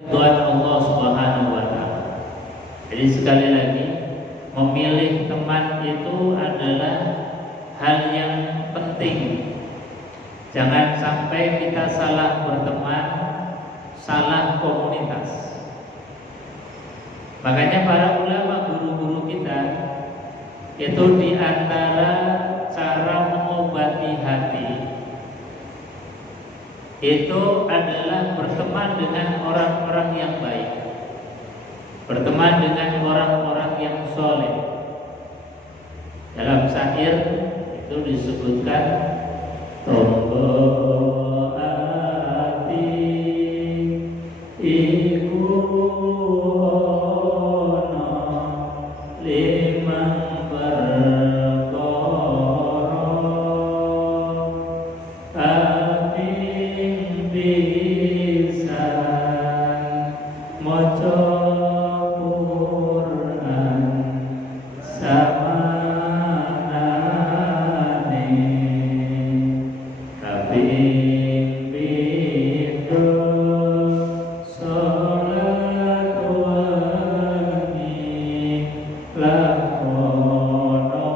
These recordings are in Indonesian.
Tuhan Allah Subhanahu wa Ta'ala. Jadi sekali lagi, memilih teman itu adalah hal yang penting. Jangan sampai kita salah berteman, salah komunitas. Makanya para ulama, guru-guru kita itu diantara cara mengobati hati itu adalah berteman dengan orang-orang yang baik, berteman dengan orang-orang yang soleh. Dalam syair itu disebutkan Tombo ati iku ono limang perkara abing pisan maca Quran samanane kaping pindho salat wengi lakonono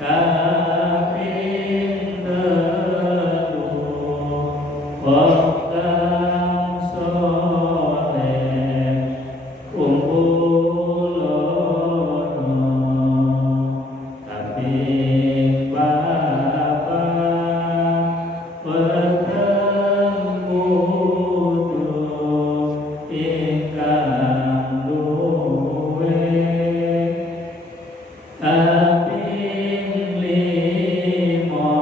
kaping telu wong kang saleh kumpulono kaping papat weteng kudu ingkang luwe kaping lima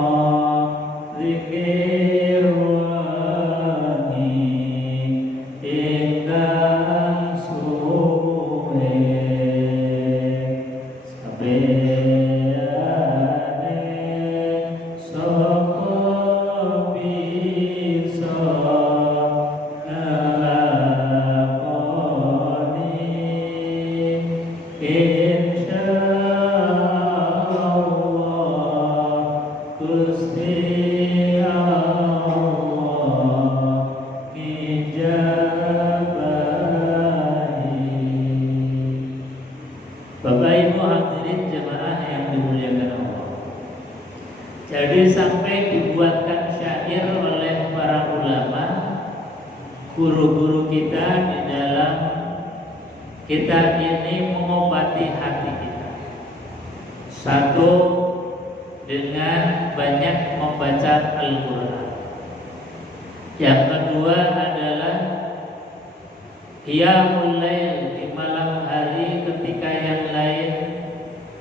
zikir wengi ingkang suwe sabehane sapa bisa nglakoni insyaallah Gusti Allah ijabahi. Bapak Ibu hadirin jemaah yang dimuliakan Allah. Jadi sampai dibuatkan syair oleh para ulama, guru-guru kita di dalam kita ini mengobati hati kita. Satu, dengan banyak membaca Al-Quran. Yang kedua adalah qiyamul lail di malam hari ketika yang lain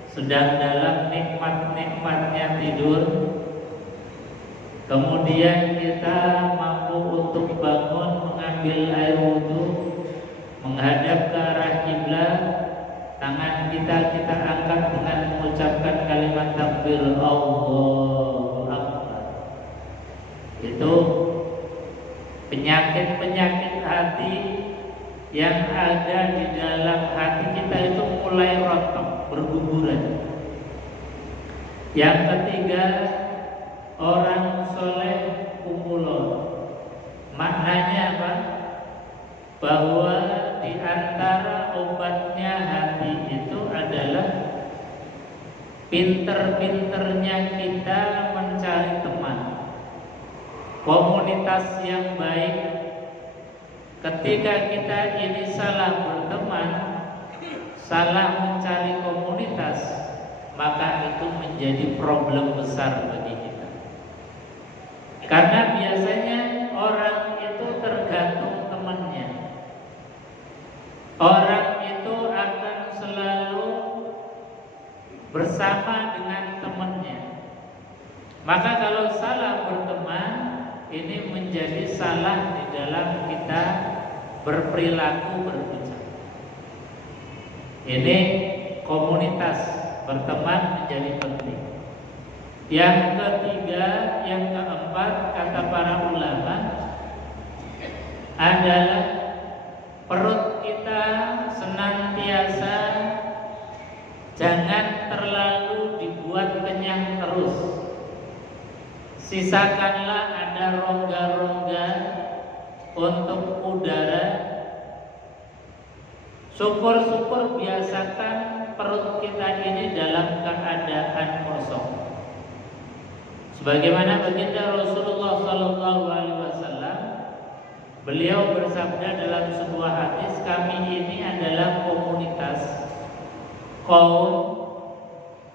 sedang dalam nikmat-nikmatnya tidur. Kemudian kita mampu untuk bangun, mengambil air wudhu, menghadap ke arah kiblat, tangan kita angkat dengan mengucapkan kalimat takbir Allahu Akbar. Itu penyakit-penyakit hati yang ada di dalam hati kita itu mulai rontok, berguguran. Yang ketiga, orang soleh kumulon. Maknanya apa? Bahwa di antara obatnya hati itu adalah pinter-pinternya kita mencari teman, komunitas yang baik. Ketika kita ini salah berteman, salah mencari komunitas, maka itu menjadi problem besar bagi kita. Karena biasanya orang itu tergantung temannya. Orang itu akan selalu bersama dengan temannya. Maka kalau salah berteman, ini menjadi salah di dalam kita berperilaku, berucap. Ini komunitas, berteman menjadi penting. Yang ketiga, yang keempat, kata para ulama adalah perut kita senantiasa jangan terlalu dibuat kenyang terus. Sisakanlah ada rongga-rongga untuk udara, syukur-syukur biasakan perut kita ini dalam keadaan kosong. Sebagaimana baginda Rasulullah Sallallahu Alaihi Wasallam, beliau bersabda dalam sebuah hadis, kami ini adalah komunitas kaum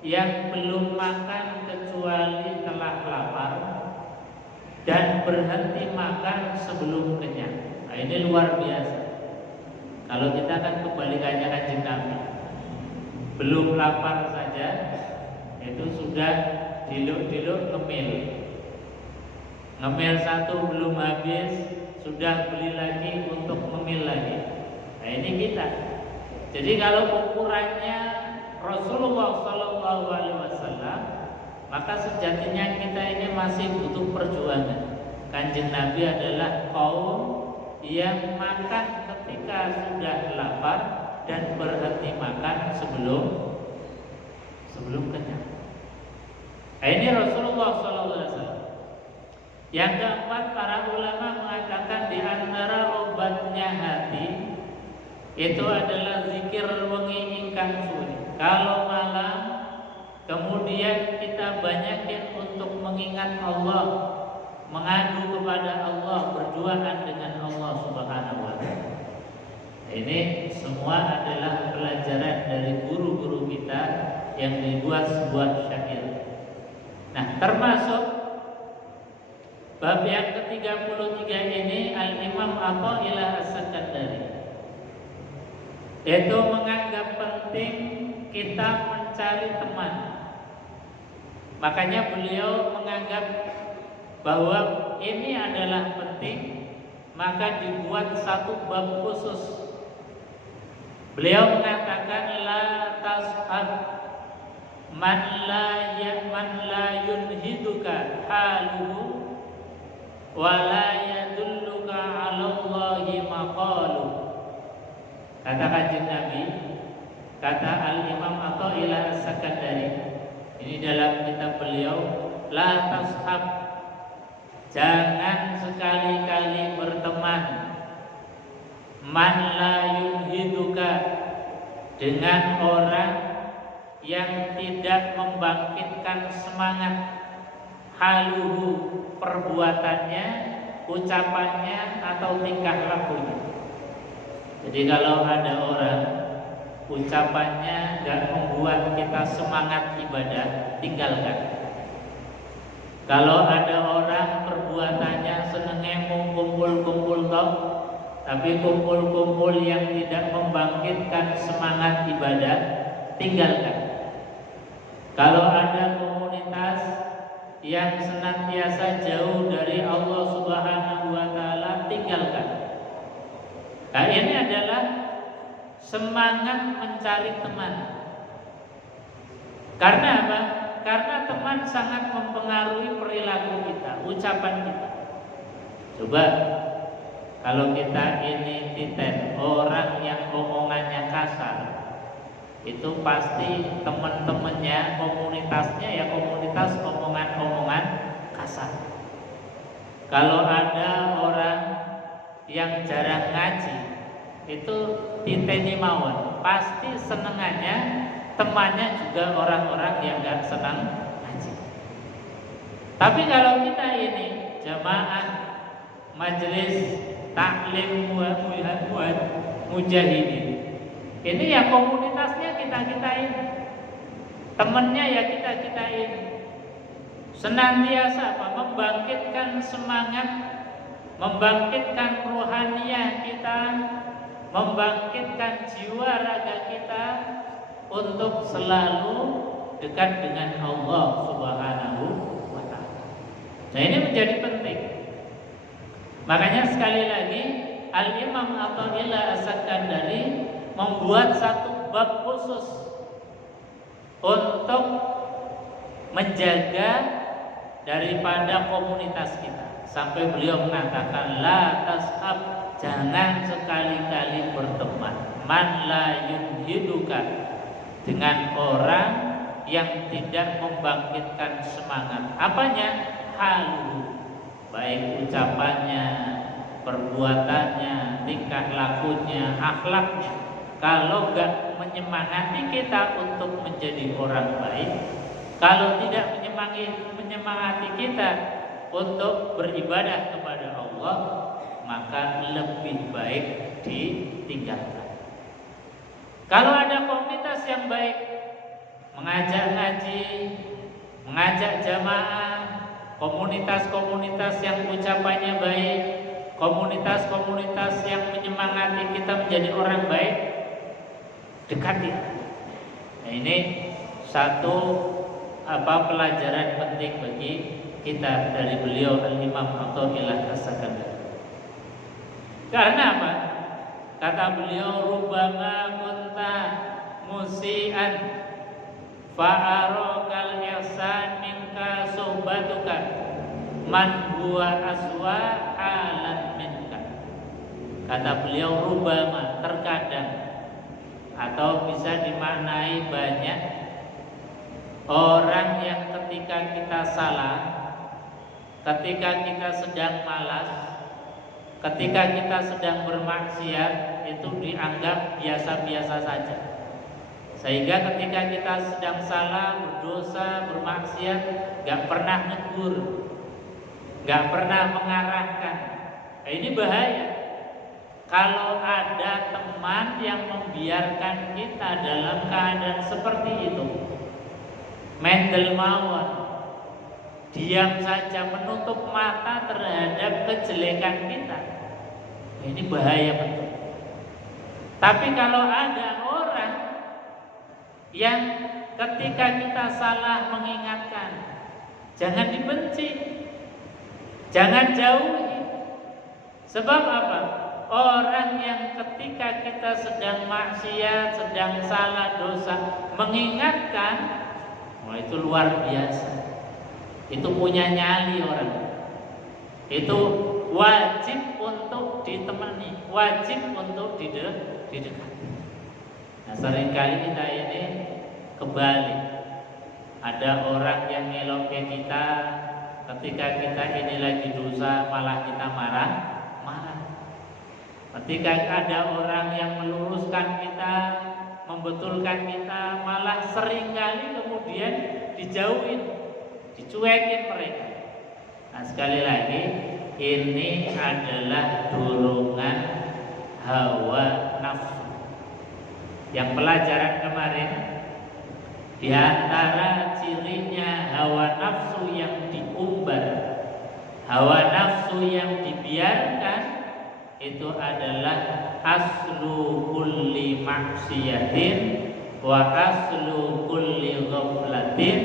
yang belum makan kecuali telah lapar dan berhenti makan sebelum kenyang. Nah, ini luar biasa. Kalau kita kan kebalikannya Kanjeng Nabi, belum lapar saja itu sudah diluk-diluk ngemil satu belum habis sudah beli lagi untuk ngemil lagi. Nah ini kita. Jadi kalau ukurannya Rasulullah Sallallahu Alaihi Wasallam, maka sejatinya kita ini masih butuh perjuangan. Kanjeng Nabi adalah kaum yang makan ketika sudah lapar dan berhenti makan sebelum kenyang. Nah, ini Rasulullah SAW. Yang keempat, para ulama mengatakan di antara obatnya hati itu adalah zikir wengi ingkang suwi. Kalau malam kemudian kita banyakin untuk mengingat Allah, mengadu kepada Allah, berduaan dengan Allah Subhanahu wa taala. Ini semua adalah pelajaran dari guru-guru kita yang dibuat sebuah syair. Nah, termasuk bab yang ke-33 ini Al-Imam Athaillah As-Sakandari yaitu menganggap penting kita mencari teman. Makanya beliau menganggap bahwa ini adalah penting, maka dibuat satu bab khusus. Beliau mengatakan la tashab man la yunhiduka haluhu wa la yadulluka 'ala Allahi maqalu. Kata Kanjeng Nabi, kata Al-Imam Athaillah As-Sakandari ini dalam kitab beliau, la tashab, jangan sekali-kali berteman, man la yunhiduka, dengan orang yang tidak membangkitkan semangat, haluhu, perbuatannya, ucapannya atau tingkah lakunya. Jadi kalau ada orang ucapannya gak membuat kita semangat ibadah, tinggalkan. Kalau ada orang perbuatannya senengnya kumpul-kumpul toh, tapi kumpul-kumpul yang tidak membangkitkan semangat ibadah, tinggalkan. Kalau ada komunitas yang senantiasa jauh dari Allah Subhanahu wa taala, tinggalkan. Nah, ini adalah semangat mencari teman. Karena apa? Karena teman sangat mempengaruhi perilaku kita, ucapan kita. Coba kalau kita ini titen orang yang omongannya kasar, itu pasti teman-temannya, komunitasnya ya komunitas omongan-omongan kasar. Kalau ada orang yang jarang ngaji, itu titeni mawon, pasti senengannya temannya juga orang-orang yang gak senang ngaji. Tapi kalau kita ini jamaah majelis taklim mujahidin, ini ya komunitasnya kita-kitain, temennya ya kita-kitain, senantiasa apa? Membangkitkan semangat, membangkitkan rohaniah kita, membangkitkan jiwa raga kita untuk selalu dekat dengan Allah Subhanahu wa taala. Nah, ini menjadi penting. Makanya sekali lagi Al-Imam Athaillah As-Sakandari membuat satu bab khusus untuk menjaga daripada komunitas kita. Sampai beliau mengatakan la tashab, jangan sekali-kali berteman, man la yunhiduka, dengan orang yang tidak membangkitkan semangat. Apanya? Halu, baik ucapannya, perbuatannya, tingkah lakunya, akhlaknya, kalau nggak menyemangati kita untuk menjadi orang baik, kalau tidak menyemangati kita untuk beribadah kepada Allah, maka lebih baik ditinggalkan. Kalau ada komunitas yang baik, mengajak ngaji, mengajak jamaah, komunitas-komunitas yang ucapannya baik, komunitas-komunitas yang menyemangati kita menjadi orang baik, dekati. Nah, ini satu pelajaran penting bagi kita dari beliau Al-Imam Athaillah As-Sakandari. Karena apa? Kata beliau, rubbama kunta musian fa'arokal ihsan minka sohbatuka man huwa aswa halan minka. Kata beliau, rubbama, terkadang, atau bisa dimaknai banyak, orang yang ketika kita salah, ketika kita sedang malas, ketika kita sedang bermaksiat, itu dianggap biasa-biasa saja. Sehingga ketika kita sedang salah, berdosa, bermaksiat, gak pernah negur, gak pernah mengarahkan. Nah, ini bahaya. Kalau ada teman yang membiarkan kita dalam keadaan seperti itu, mendel mawon, diam saja, menutup mata terhadap kejelekan kita, ini bahaya betul. Tapi kalau ada orang yang ketika kita salah mengingatkan, jangan dibenci, jangan jauhi. Sebab apa? Orang yang ketika kita sedang maksiat, sedang salah dosa, mengingatkan, wah itu luar biasa. Itu punya nyali orang. Itu wajib untuk ditemani, wajib untuk didekati. Nah, seringkali kita ini kebalik. Ada orang yang ngeloke kita, ketika kita ini lagi dosa malah kita marah. Ketika ada orang yang meluruskan kita, membetulkan kita, malah seringkali kemudian dijauhin, dicuekin mereka. Nah, sekali lagi, ini adalah dorongan hawa nafsu. Yang pelajaran kemarin, di antara cirinya hawa nafsu yang diumbar, hawa nafsu yang dibiarkan, itu adalah aslu kulli maksiatin wa aslu kulli ghaflatin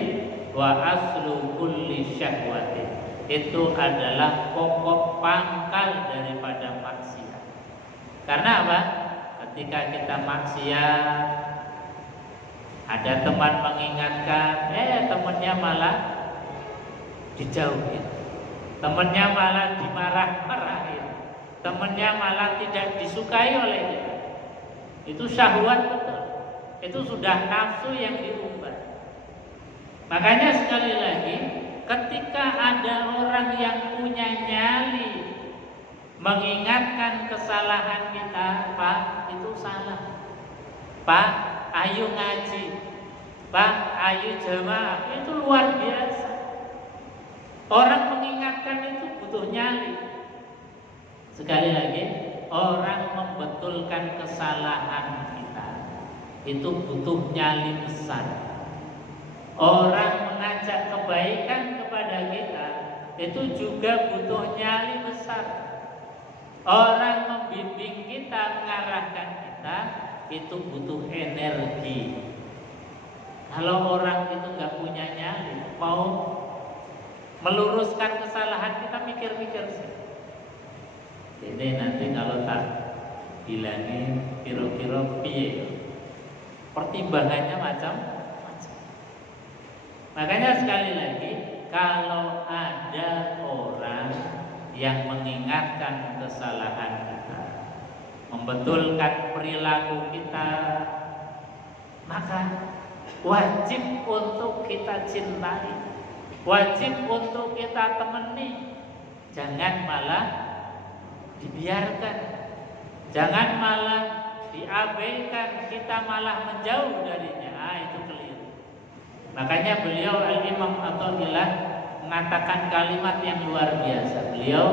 wa aslu kulli syahwatin. Itu adalah pokok pangkal daripada maksiat. Karena apa? Ketika kita maksiat, ada teman mengingatkan, temannya malah dijauhin, temannya malah dimarah-marahin, temannya malah tidak disukai oleh kita. Itu syahwat betul. Itu sudah nafsu yang diubah. Makanya sekali lagi, ketika ada orang yang punya nyali mengingatkan kesalahan kita, Pak, itu salah. Pak, ayo ngaji. Pak, ayo jamaah. Itu luar biasa. Orang mengingatkan itu butuh nyali. Sekali lagi, orang membetulkan kesalahan kita itu butuh nyali besar. Orang mengajak kebaikan kepada kita itu juga butuh nyali besar. Orang membimbing kita, mengarahkan kita, itu butuh energi. Kalau orang itu nggak punya nyali, mau meluruskan kesalahan kita, mikir-mikir sih. Ini nanti kalau tak bilangin kira-kira piye, pertimbangannya macam-macam. Makanya sekali lagi, kalau ada orang yang mengingatkan kesalahan kita, membetulkan perilaku kita, maka wajib untuk kita cintai, wajib untuk kita temani. Jangan malah dibiarkan. Jangan malah diabaikan, kita malah menjauh darinya. Itu keliru. Makanya beliau Al-Imam Athaillah mengatakan kalimat yang luar biasa. Beliau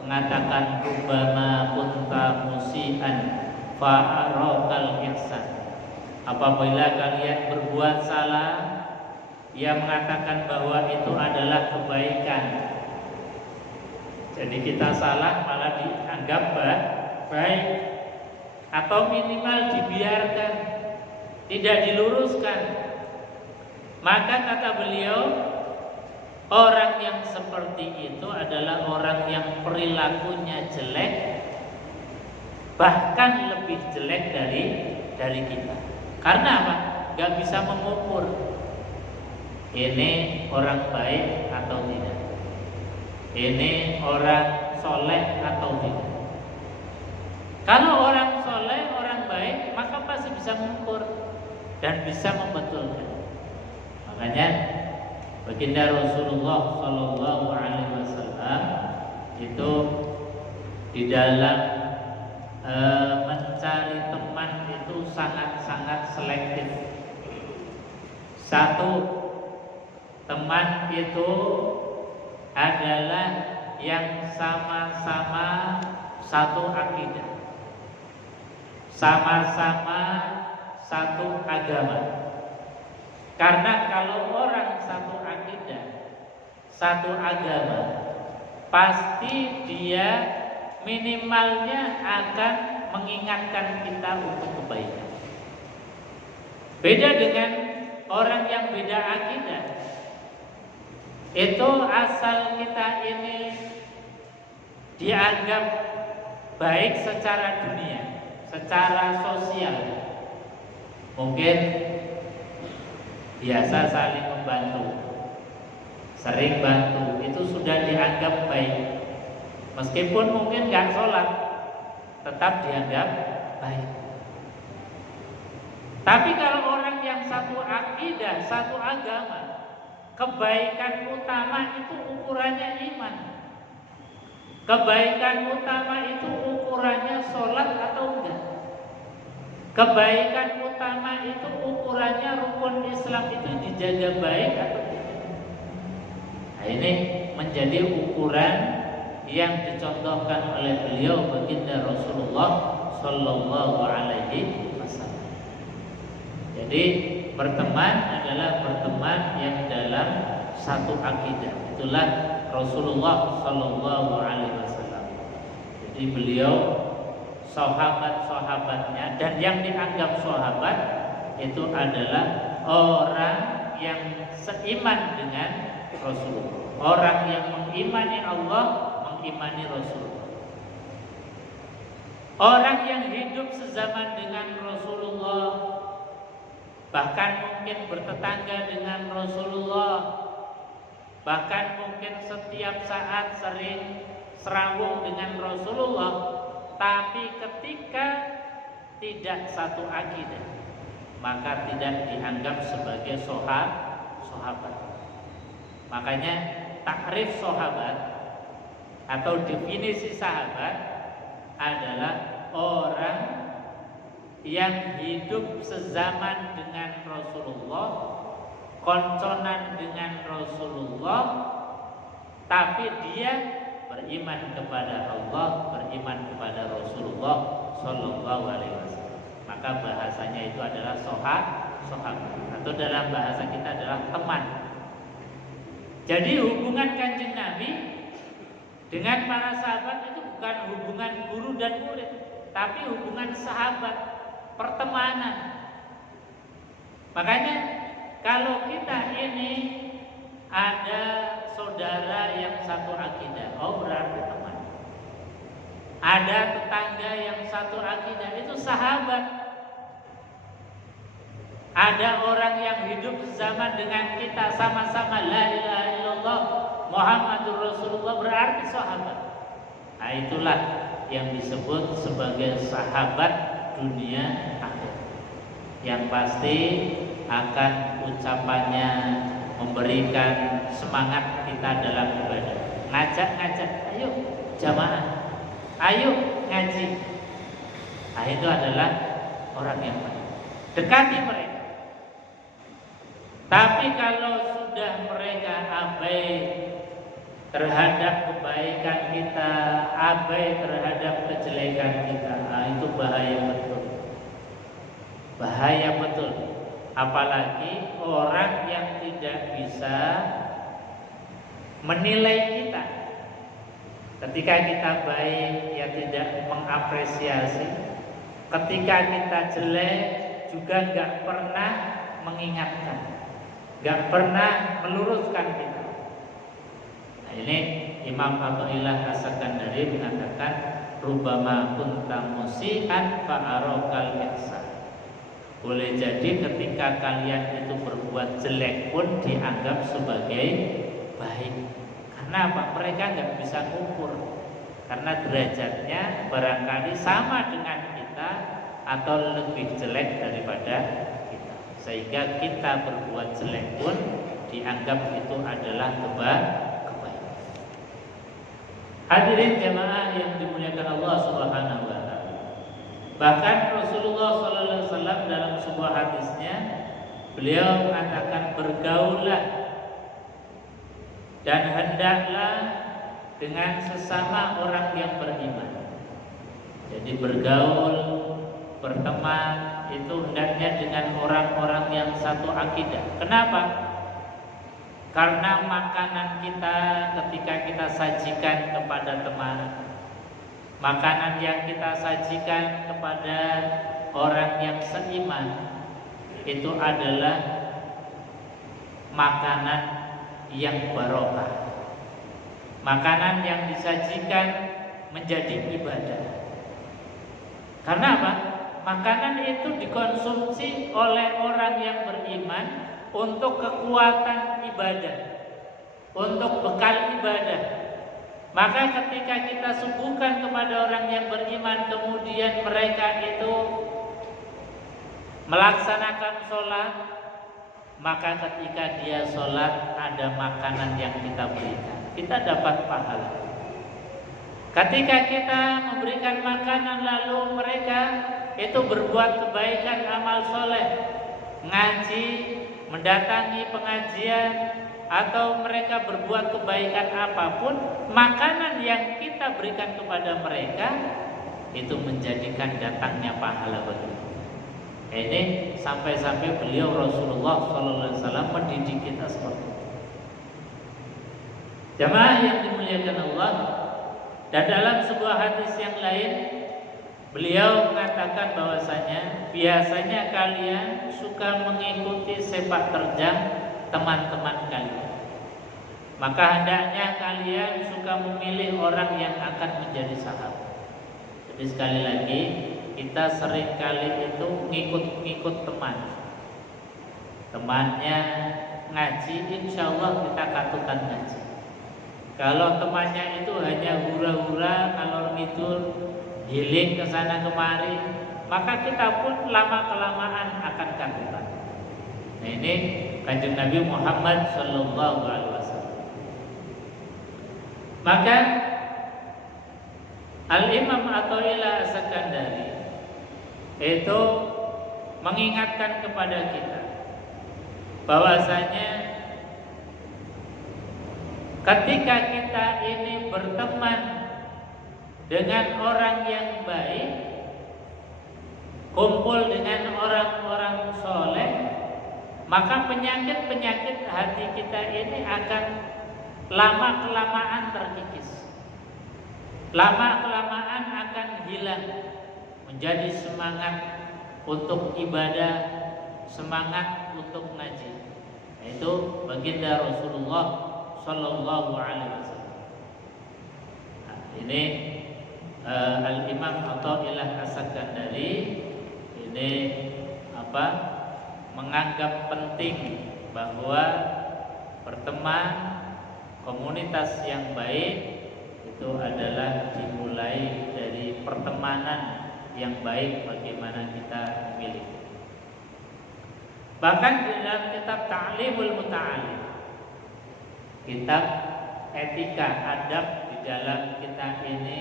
mengatakan rubbama kunta musian fa'arakal ihsan. Apabila kalian berbuat salah, ia mengatakan bahwa itu adalah kebaikan. Jadi kita salah malah dianggap baik, atau minimal dibiarkan, tidak diluruskan. Maka kata beliau, orang yang seperti itu adalah orang yang perilakunya jelek, bahkan lebih jelek dari kita. Karena apa? Gak bisa mengukur ini orang baik atau tidak, ini orang soleh atau tidak. Kalau orang soleh, orang baik, maka pasti bisa mengukur dan bisa membetulkan. Makanya baginda Rasulullah Shallallahu Alaihi Wasallam itu di dalam mencari teman itu sangat-sangat selektif. Satu, teman itu adalah yang sama-sama satu akidah, sama-sama satu agama. Karena kalau orang satu akidah, satu agama, pasti dia minimalnya akan mengingatkan kita untuk kebaikan. Beda dengan orang yang beda akidah. Itu asal kita ini dianggap baik secara dunia, secara sosial, mungkin biasa saling membantu, sering bantu, itu sudah dianggap baik. Meskipun mungkin gak sholat, tetap dianggap baik. Tapi kalau orang yang satu akidah, satu agama, kebaikan utama itu ukurannya iman. Kebaikan utama itu ukurannya sholat atau enggak. Kebaikan utama itu ukurannya rukun Islam itu dijaga baik atau tidak. Nah, ini menjadi ukuran yang dicontohkan oleh beliau baginda Rasulullah Sallallahu Alaihi Wasallam. Jadi berteman adalah berteman yang dalam satu akidah. Itulah Rasulullah Sallallahu Alaihi Wasallam. Jadi beliau sahabat-sahabatnya dan yang dianggap sahabat itu adalah orang yang seiman dengan Rasulullah, orang yang mengimani Allah, mengimani Rasulullah, orang yang hidup sezaman dengan Rasulullah, bahkan mungkin bertetangga dengan Rasulullah, bahkan mungkin setiap saat sering serawung dengan Rasulullah, tapi ketika tidak satu akidah, maka tidak dianggap sebagai sahabat. Makanya takrif sahabat atau definisi sahabat adalah orang yang hidup sezaman dengan Rasulullah, konconan dengan Rasulullah, tapi dia beriman kepada Allah, beriman kepada Rasulullah Sallallahu Alaihi Wasallam. Maka bahasanya itu adalah sahabat, atau dalam bahasa kita adalah teman. Jadi hubungan Kanjeng Nabi dengan para sahabat itu bukan hubungan guru dan murid, tapi hubungan sahabat, pertemanan. Makanya kalau kita ini ada saudara yang satu akidah, oh berarti teman. Ada tetangga yang satu akidah, itu sahabat. Ada orang yang hidup sezaman dengan kita, sama-sama la ilaha illallah Muhammadur Rasulullah, berarti sahabat. Nah, itulah yang disebut sebagai sahabat dunia akhirat, yang pasti akan ucapannya memberikan semangat kita dalam ibadah. Ngajak, ayo jamaah, ayo ngaji. Nah, itu adalah orang yang baik. Dekati mereka. Tapi kalau sudah mereka abai terhadap kebaikan kita, abai terhadap kejelekan kita, nah, itu bahaya betul. Bahaya betul. Apalagi orang yang tidak bisa menilai kita. Ketika kita baik, ya tidak mengapresiasi. Ketika kita jelek, juga gak pernah mengingatkan, gak pernah meluruskan kita. Nah, ini Imam Athaillah As-Sakandari mengatakan, rubama kunta musian fa'arokal ihsan. Boleh jadi ketika kalian itu berbuat jelek pun dianggap sebagai baik. Karena apa? Mereka nggak bisa ngukur. Karena derajatnya barangkali sama dengan kita atau lebih jelek daripada kita. Sehingga kita berbuat jelek pun dianggap itu adalah kebaikan. Hadirin jamaah yang dimuliakan Allah Subhanahu wa taala. Bahkan Rasulullah SAW dalam sebuah hadisnya, beliau mengatakan, bergaullah dan hendaklah dengan sesama orang yang beriman. Jadi bergaul, berteman itu hendaknya dengan orang-orang yang satu akidah. Kenapa? Karena makanan kita ketika kita sajikan kepada teman, makanan yang kita sajikan kepada orang yang seiman, itu adalah makanan yang barokah. Makanan yang disajikan menjadi ibadah. Karena apa? Makanan itu dikonsumsi oleh orang yang beriman untuk kekuatan ibadah, untuk bekal ibadah. Maka ketika kita suguhkan kepada orang yang beriman, kemudian mereka itu melaksanakan sholat, maka ketika dia sholat ada makanan yang kita berikan, kita dapat pahala. Ketika kita memberikan makanan lalu mereka itu berbuat kebaikan, amal soleh, ngaji, mendatangi pengajian, atau mereka berbuat kebaikan apapun, makanan yang kita berikan kepada mereka itu menjadikan datangnya pahala bagi kita. Ini sampai-sampai beliau Rasulullah SAW mendidik kita seperti itu. Jamaah yang dimuliakan Allah, dan dalam sebuah hadis yang lain beliau mengatakan bahwasanya biasanya kalian suka mengikuti sepak terjang teman-teman kalian, maka hendaknya kalian suka memilih orang yang akan menjadi sahabat. Jadi sekali lagi, kita sering kali itu ngikut teman. Temannya ngaji, insya Allah kita katutan ngaji. Kalau temannya itu hanya hura-hura, kalau itu giling ke sana kemari, maka kita pun lama-kelamaan akan katutan. Nah, ini Kanjeng Nabi Muhammad SAW. Maka Al-Imam Athaillah As-Sakandari itu mengingatkan kepada kita bahwasanya ketika kita ini berteman dengan orang yang baik, kumpul dengan orang-orang soleh, maka penyakit-penyakit hati kita ini akan lama-kelamaan terkikis, lama-kelamaan akan hilang, menjadi semangat untuk ibadah, semangat untuk ngaji. Itu baginda Rasulullah Sallallahu Alaihi Wasallam. Nah, ini Al-Imam Athaillah As-Sakandari ini menganggap penting bahwa berteman, komunitas yang baik itu adalah dimulai dari pertemanan yang baik, bagaimana kita memilih. Bahkan di dalam kitab Ta'limul Muta'alim, kitab etika adab, di dalam kitab ini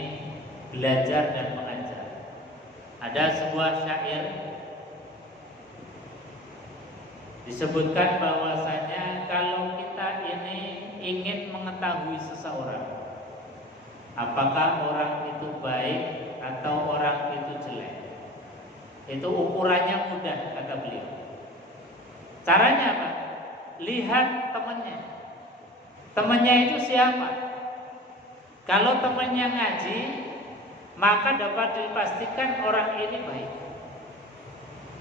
belajar dan mengajar. Ada sebuah syair disebutkan bahwasanya kalau kita ini ingin mengetahui seseorang, apakah orang itu baik atau orang itu jelek, itu ukurannya mudah, kata beliau. Caranya apa? Lihat temannya. Temannya itu siapa? Kalau temannya ngaji, maka dapat dipastikan orang ini baik.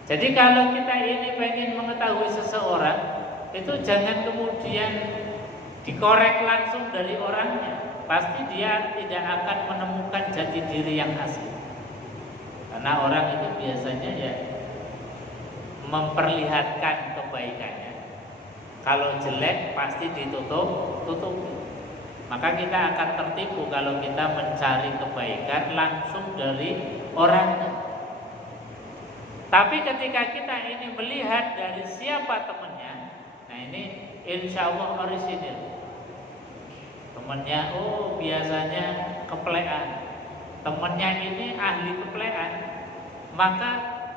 Jadi kalau kita ini pengen mengetahui seseorang, itu jangan kemudian dikorek langsung dari orangnya. Pasti dia tidak akan menemukan jati diri yang asli. Karena orang itu biasanya ya memperlihatkan kebaikannya. Kalau jelek pasti ditutup. Maka kita akan tertipu kalau kita mencari kebaikan langsung dari orangnya. Tapi ketika kita ini melihat dari siapa temannya, nah ini insya Allah orisinil. Temannya, oh biasanya kepelean. Temannya ini ahli kepelean. Maka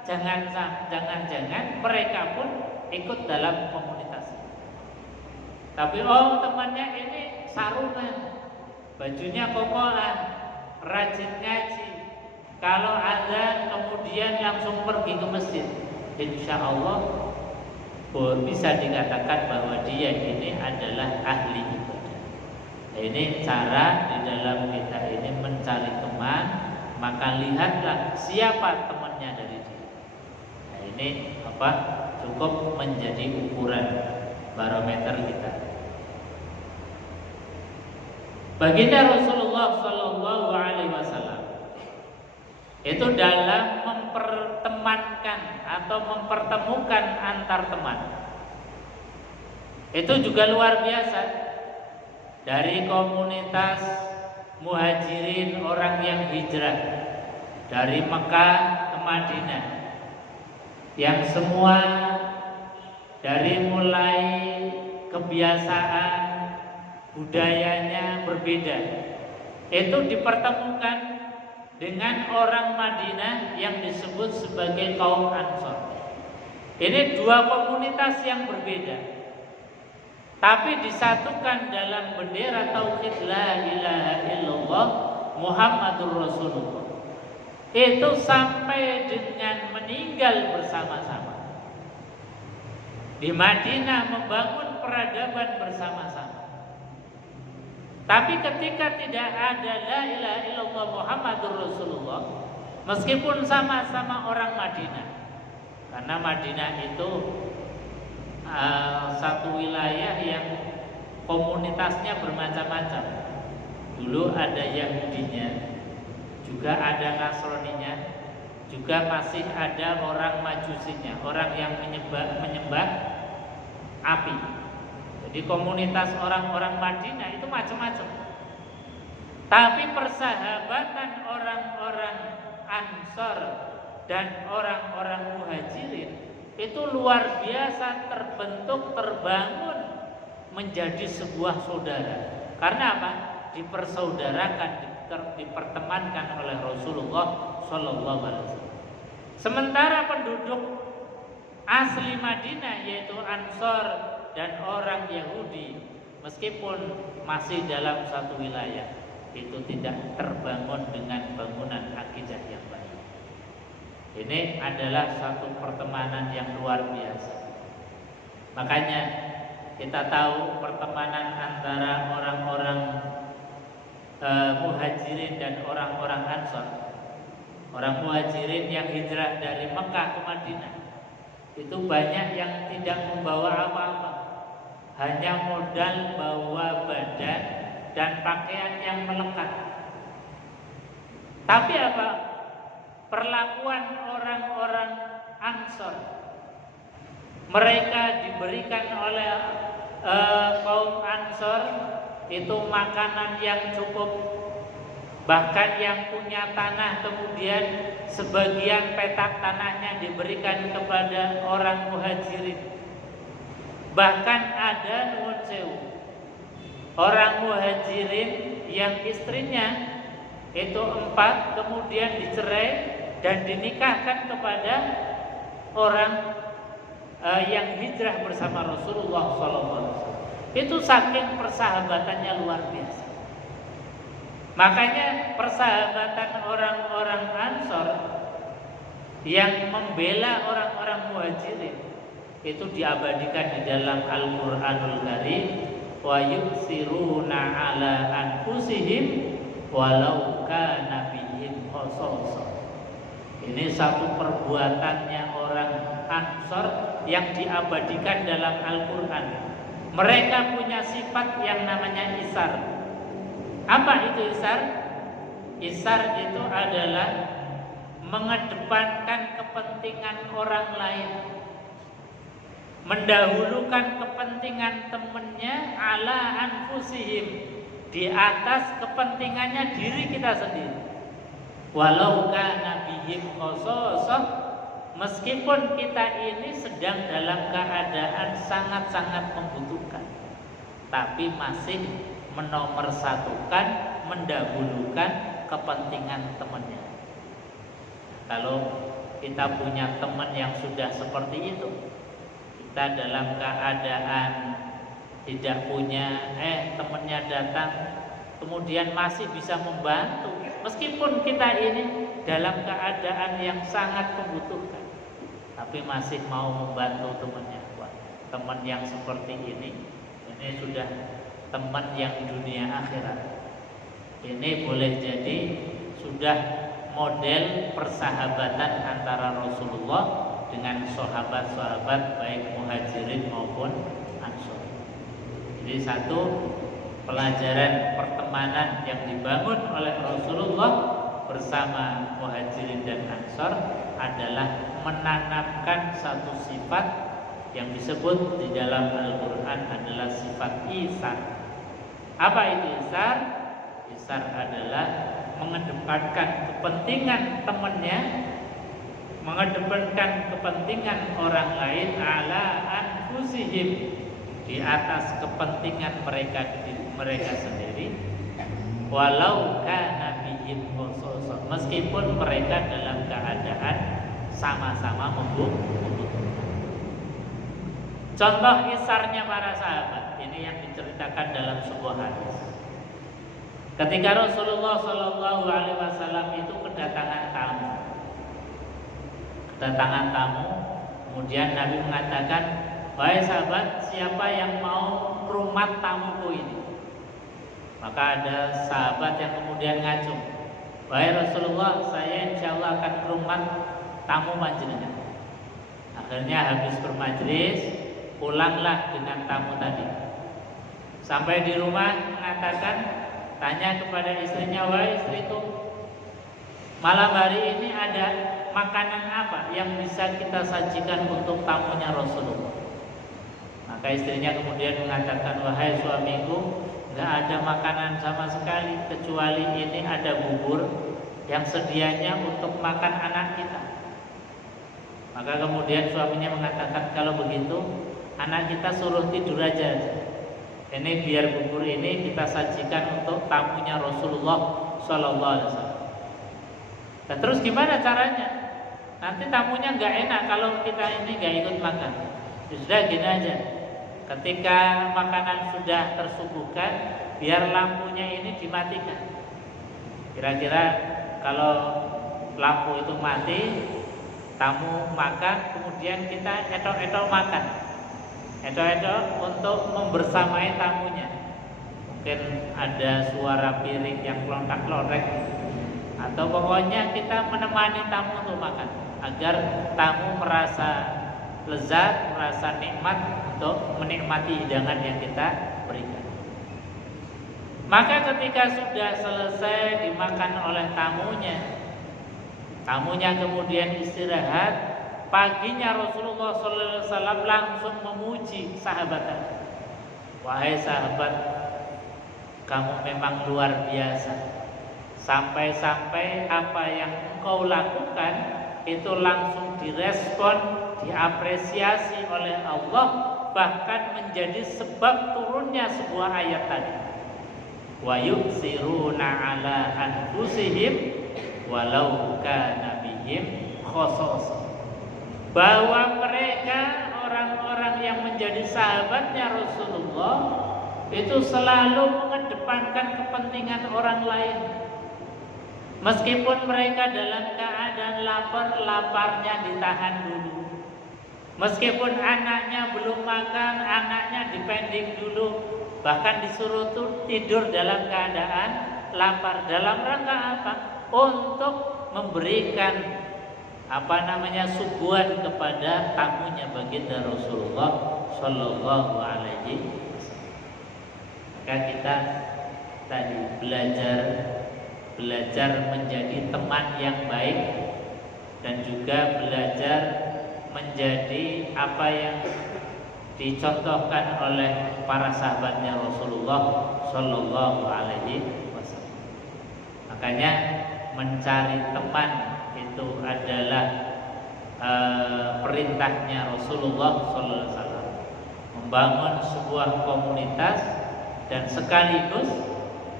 jangan-jangan mereka pun ikut dalam komunitas. Tapi oh temannya ini sarungan, bajunya kokoan, rajin ngaji. Kalau azan kemudian langsung pergi ke masjid, insya Allah bisa dikatakan bahwa dia ini adalah ahli ibadah. Ini cara di dalam kita ini mencari teman, maka lihatlah siapa temannya dari dia. Nah ini cukup menjadi ukuran barometer kita. Baginda Rasulullah Shallallahu Alaihi Wasallam itu dalam mempertemankan atau mempertemukan antar teman itu juga luar biasa. Dari komunitas muhajirin, orang yang hijrah dari Mekah ke Madinah, yang semua dari mulai kebiasaan budayanya berbeda, itu dipertemukan dengan orang Madinah yang disebut sebagai kaum Ansor. Ini dua komunitas yang berbeda, tapi disatukan dalam bendera tauhid la ilaha illallah Muhammadur Rasulullah. Itu sampai dengan meninggal bersama-sama. Di Madinah membangun peradaban bersama-sama. Tapi ketika tidak ada la ilaha illallah Muhammadur Rasulullah, meskipun sama-sama orang Madinah, karena Madinah itu satu wilayah yang komunitasnya bermacam-macam. Dulu ada Yahudinya, juga ada Nasraninya, juga masih ada orang Majusinya, orang yang menyembah api. Jadi komunitas orang-orang Madinah itu macam-macam. Tapi persahabatan orang-orang Ansor dan orang-orang Muhajirin itu luar biasa, terbangun menjadi sebuah saudara. Karena apa? Dipersaudarakan, dipertemankan oleh Rasulullah Shallallahu Alaihi Wasallam. Sementara penduduk asli Madinah yaitu Ansor dan orang Yahudi, meskipun masih dalam satu wilayah, itu tidak terbangun dengan bangunan akidah yang baik. Ini adalah satu pertemanan yang luar biasa. Makanya kita tahu pertemanan antara orang-orang Muhajirin dan orang-orang Ansor. Orang Muhajirin yang hijrah dari Mekah ke Madinah itu banyak yang tidak membawa apa-apa, hanya modal bawa badan dan pakaian yang melekat. Tapi apa? Perlakuan orang-orang Ansor, mereka diberikan oleh kaum Ansor itu makanan yang cukup, bahkan yang punya tanah kemudian sebagian petak tanahnya diberikan kepada orang Muhajirin. Bahkan ada nuwun sewu, orang Muhajirin yang istrinya itu 4 kemudian dicerai dan dinikahkan kepada orang yang hijrah bersama Rasulullah SAW. Itu saking persahabatannya luar biasa. Makanya persahabatan orang-orang Ansor yang membela orang-orang Muhajirin itu diabadikan di dalam Al-Qur'anul Karim, wa yusiruna ala anfusihim walau kana bihim khasasah. Ini satu perbuatannya orang Ansor yang diabadikan dalam Al-Qur'an. Mereka punya sifat yang namanya isar. Apa itu isar? Isar itu adalah mengedepankan kepentingan orang lain, mendahulukan kepentingan temannya ala anfusihim, di atas kepentingannya diri kita sendiri. Walau kana bihim khasasah, meskipun kita ini sedang dalam keadaan sangat-sangat membutuhkan, tapi masih menomorsatukan, mendahulukan kepentingan temannya. Kalau kita punya teman yang sudah seperti itu, kita dalam keadaan tidak punya, temannya datang, kemudian masih bisa membantu, meskipun kita ini dalam keadaan yang sangat membutuhkan, tapi masih mau membantu temannya. Wah, teman yang seperti ini sudah teman yang dunia akhirat. Ini boleh jadi sudah model persahabatan antara Rasulullah dengan sahabat-sahabat baik Muhajirin maupun Ansor. Jadi satu pelajaran pertemanan yang dibangun oleh Rasulullah bersama Muhajirin dan Ansor adalah menanamkan satu sifat yang disebut di dalam Al-Quran adalah sifat isar. Apa itu isar? Isar adalah mengedepankan kepentingan temannya, mengedepankan kepentingan orang lain ala anfusihim, di atas kepentingan mereka sendiri, walau kana bihim khasasah, meskipun mereka dalam keadaan sama-sama membutuhkan. Contoh isarnya para sahabat ini yang diceritakan dalam sebuah hadis. Ketika Rasulullah SAW itu kedatangan tamu, kemudian Nabi mengatakan, wahai sahabat, siapa yang mau rumah tamuku ini? Maka ada sahabat yang kemudian ngacung, wahai Rasulullah, saya insya Allah akan rumah tamu panjenengan. Akhirnya habis bermajlis, pulanglah dengan tamu tadi. Sampai di rumah mengatakan, tanya kepada istrinya, wahai istriku, malam hari ini ada makanan apa yang bisa kita sajikan untuk tamunya Rasulullah? Maka istrinya kemudian mengatakan, wahai suamiku, nggak ada makanan sama sekali kecuali ini ada bubur yang sedianya untuk makan anak kita. Maka kemudian suaminya mengatakan, kalau begitu anak kita suruh tidur aja. Ini biar bubur ini kita sajikan untuk tamunya Rasulullah SAW. Nah, terus gimana caranya? Nanti tamunya nggak enak kalau kita ini nggak ikut makan. Sudah gini aja. Ketika makanan sudah tersuguhkan, biar lampunya ini dimatikan. Kira-kira kalau lampu itu mati, tamu makan, kemudian kita etok-etok makan. Etok-etok untuk membersamai tamunya. Mungkin ada suara piring yang kelontak-kelontek, atau pokoknya kita menemani tamu untuk makan, agar tamu merasa lezat, merasa nikmat untuk menikmati hidangan yang kita berikan. Maka ketika sudah selesai dimakan oleh tamunya kemudian istirahat. Paginya Rasulullah SAW langsung memuji sahabat tadi. Wahai sahabat, kamu memang luar biasa. Sampai-sampai apa yang engkau lakukan itu langsung direspon, diapresiasi oleh Allah, bahkan menjadi sebab turunnya sebuah ayat tadi. wa yu'siruna ala anfusihim walau kana bihim khasasah. Bahwa mereka orang-orang yang menjadi sahabatnya Rasulullah itu selalu mengedepankan kepentingan orang lain. Meskipun mereka dalam keadaan lapar, laparnya ditahan dulu. Meskipun anaknya belum makan, anaknya dipending dulu. Bahkan disuruh tidur dalam keadaan lapar. Dalam rangka apa? Untuk memberikan suguhan kepada tamunya baginda Rasulullah Shallallahu Alaihi Wasallam. Maka kita tadi belajar menjadi teman yang baik dan juga belajar menjadi apa yang dicontohkan oleh para sahabatnya Rasulullah Shallallahu Alaihi Wasallam. Makanya mencari teman itu adalah perintahnya Rasulullah Sallallahu Alaihi Wasallam, membangun sebuah komunitas dan sekaligus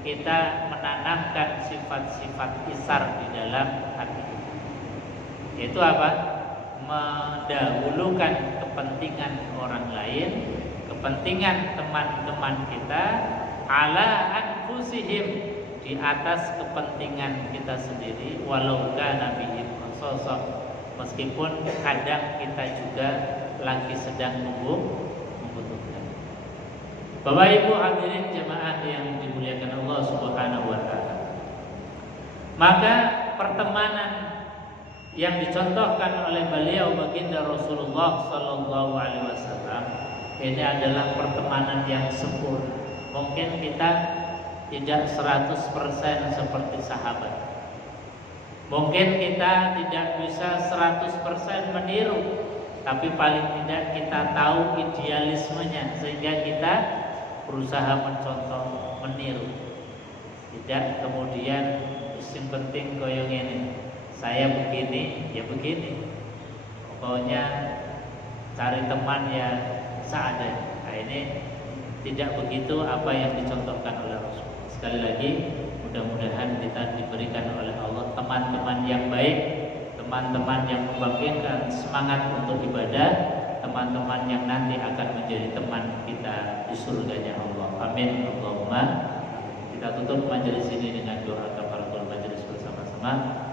kita menanamkan sifat-sifat isar di dalam hati kita. Yaitu apa? Mendahulukan kepentingan orang lain, kepentingan teman-teman kita, ala anfusihim, di atas kepentingan kita sendiri, walau kana bihim khasasah, meskipun kadang kita juga lagi sedang membutuhkan. Bapak Ibu hadirin jemaah yang dimuliakan Allah Subhanahu wa taala. Maka pertemanan yang dicontohkan oleh beliau baginda Rasulullah sallallahu alaihi wasallam ini adalah pertemanan yang sempurna. Mungkin kita tidak 100% seperti sahabat. Mungkin kita tidak bisa 100% meniru, tapi paling tidak kita tahu idealismenya sehingga kita berusaha mencontoh, meniru. Tidak kemudian yang penting koyo ngene, saya begini, ya begini. Pokoknya cari teman ya seadanya. Nah, ini tidak begitu apa yang dicontohkan oleh Rasul. Sekali lagi, mudah-mudahan kita diberikan oleh Allah teman-teman yang baik, teman-teman yang membangkitkan semangat untuk ibadah, teman-teman yang nanti akan menjadi teman kita di surganya Allah. Amin. Allahumma. Kita tutup majelis ini dengan doa kafaratul majelis bersama-sama.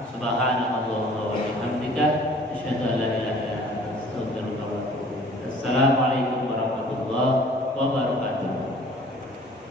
Subhanallah wa bihamdika, asyhadu an la ilaha illa anta, astaghfiruka wa atubu ilaik. Assalamualaikum